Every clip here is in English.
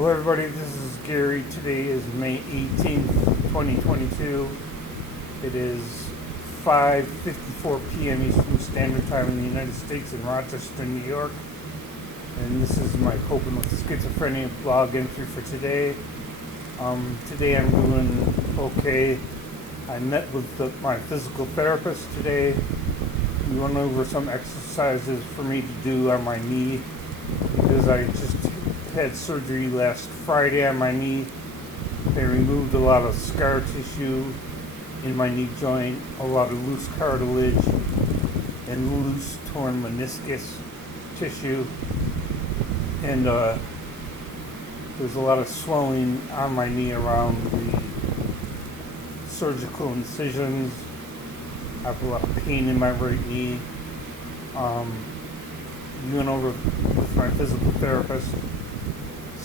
Hello everybody, this is Gary. Today is May 18th, 2022. It is 5:54 p.m. Eastern Standard Time in the United States in Rochester, New York. And this is my Coping with Schizophrenia blog entry for today. Today I'm doing okay. I met with my physical therapist today. We went over some exercises for me to do on my knee because I just had surgery last Friday on my knee. They removed a lot of scar tissue in my knee joint, a lot of loose cartilage, and loose torn meniscus tissue. And there's a lot of swelling on my knee around the surgical incisions. I have a lot of pain in my right knee. We went over with my physical therapist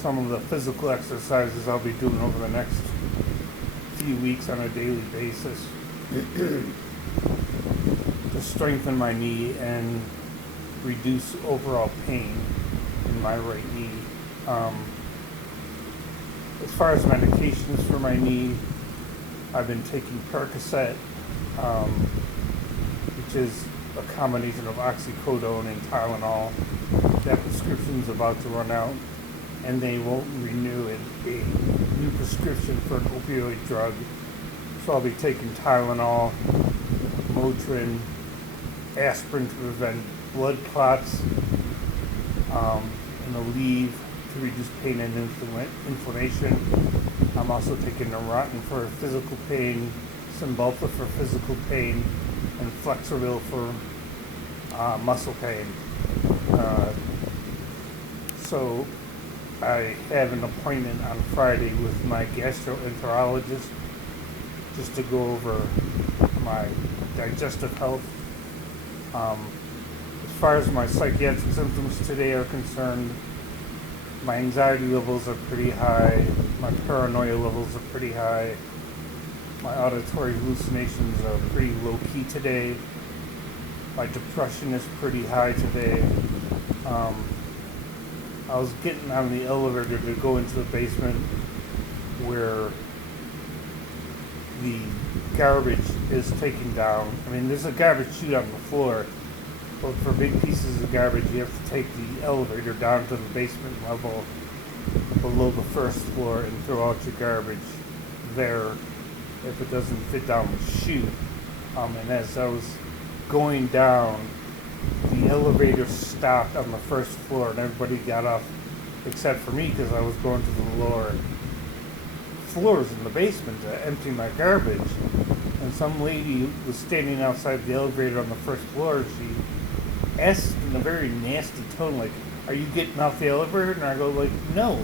some of the physical exercises I'll be doing over the next few weeks on a daily basis to strengthen my knee and reduce overall pain in my right knee. As far as medications for my knee, I've been taking Percocet, which is a combination of oxycodone and Tylenol. That prescription's about to run out, and they won't renew a new prescription for an opioid drug. So I'll be taking Tylenol, Motrin, aspirin to prevent blood clots, and Aleve to reduce pain and inflammation. I'm also taking Neurontin for physical pain, Cymbalta for physical pain, and Flexeril for muscle pain. So I have an appointment on Friday with my gastroenterologist just to go over my digestive health. As far as my psychiatric symptoms today are concerned, my anxiety levels are pretty high, my paranoia levels are pretty high, my auditory hallucinations are pretty low-key today, my depression is pretty high today. I was getting on the elevator to go into the basement where the garbage is taken down. I mean, there's a garbage chute on the floor, but for big pieces of garbage, you have to take the elevator down to the basement level below the first floor and throw out your garbage there if it doesn't fit down the chute. And as I was going down, the elevator stopped on the first floor and everybody got off except for me because I was going to the lower floors in the basement to empty my garbage. And some lady was standing outside the elevator on the first floor. She asked in a very nasty tone, like, "Are you getting off the elevator?" And I go, like, "No,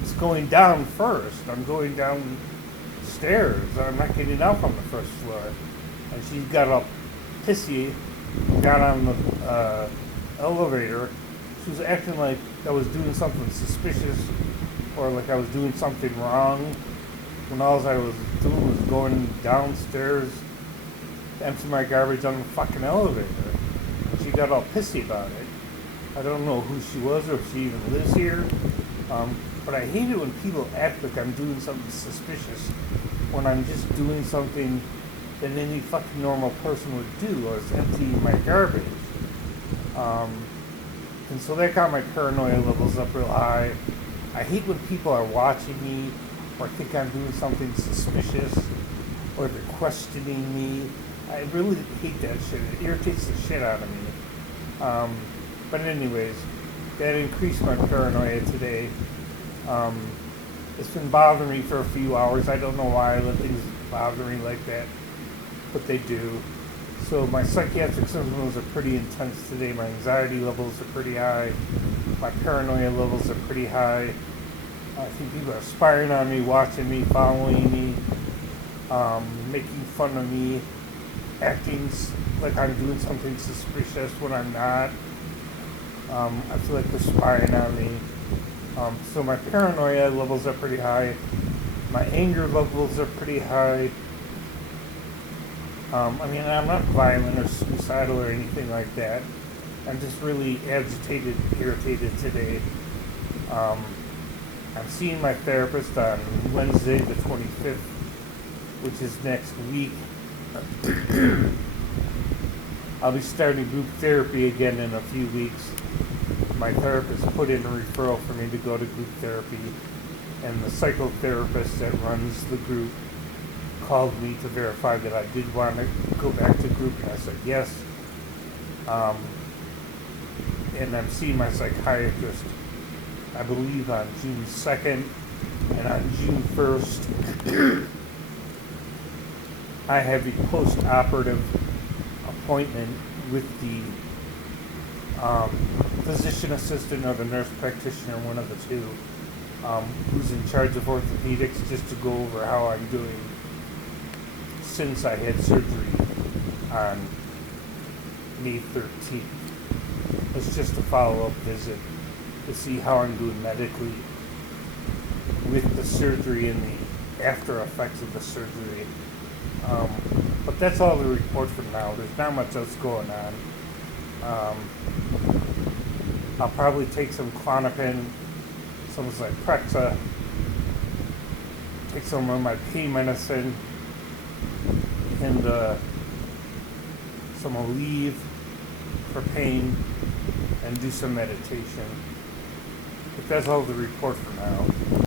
it's going down first. I'm going down stairs. I'm not getting off on the first floor." And she got all pissy, got on the elevator. She was acting like I was doing something suspicious or like I was doing something wrong, when all I was doing was going downstairs to empty my garbage on the fucking elevator. And she got all pissy about it. I don't know who she was or if she even lives here, but I hate it when people act like I'm doing something suspicious when I'm just doing something that any fucking normal person would do, or is emptying my garbage. And so that got my paranoia levels up real high. I hate when people are watching me or think I'm doing something suspicious or they're questioning me. I really hate that shit. It irritates the shit out of me. But anyways, that increased my paranoia today. It's been bothering me for a few hours. I don't know why I let things bother me like that, but they do. So my psychiatric symptoms are pretty intense today. My anxiety levels are pretty high. My paranoia levels are pretty high. I think people are spying on me, watching me, following me, making fun of me, acting like I'm doing something suspicious when I'm not. I feel like they're spying on me. So my paranoia levels are pretty high. My anger levels are pretty high. I mean, I'm not violent or suicidal or anything like that. I'm just really agitated, irritated today. I'm seeing my therapist on Wednesday the 25th, which is next week. I'll be starting group therapy again in a few weeks. My therapist put in a referral for me to go to group therapy, and the psychotherapist that runs the group called me to verify that I did want to go back to group, and I said yes. And I'm seeing my psychiatrist, I believe, on June 2nd, and on June 1st, I have a post-operative appointment with the physician assistant or the nurse practitioner, one of the two, who's in charge of orthopedics, just to go over how I'm doing since I had surgery on May 13th. It's just a follow-up visit to see how I'm doing medically with the surgery and the after effects of the surgery. But that's all the report for now. There's not much else going on. I'll probably take some Klonopin, some Zyprexa, take some of my pain medicine, and some Aleve for pain, and do some meditation. But that's all the report for now.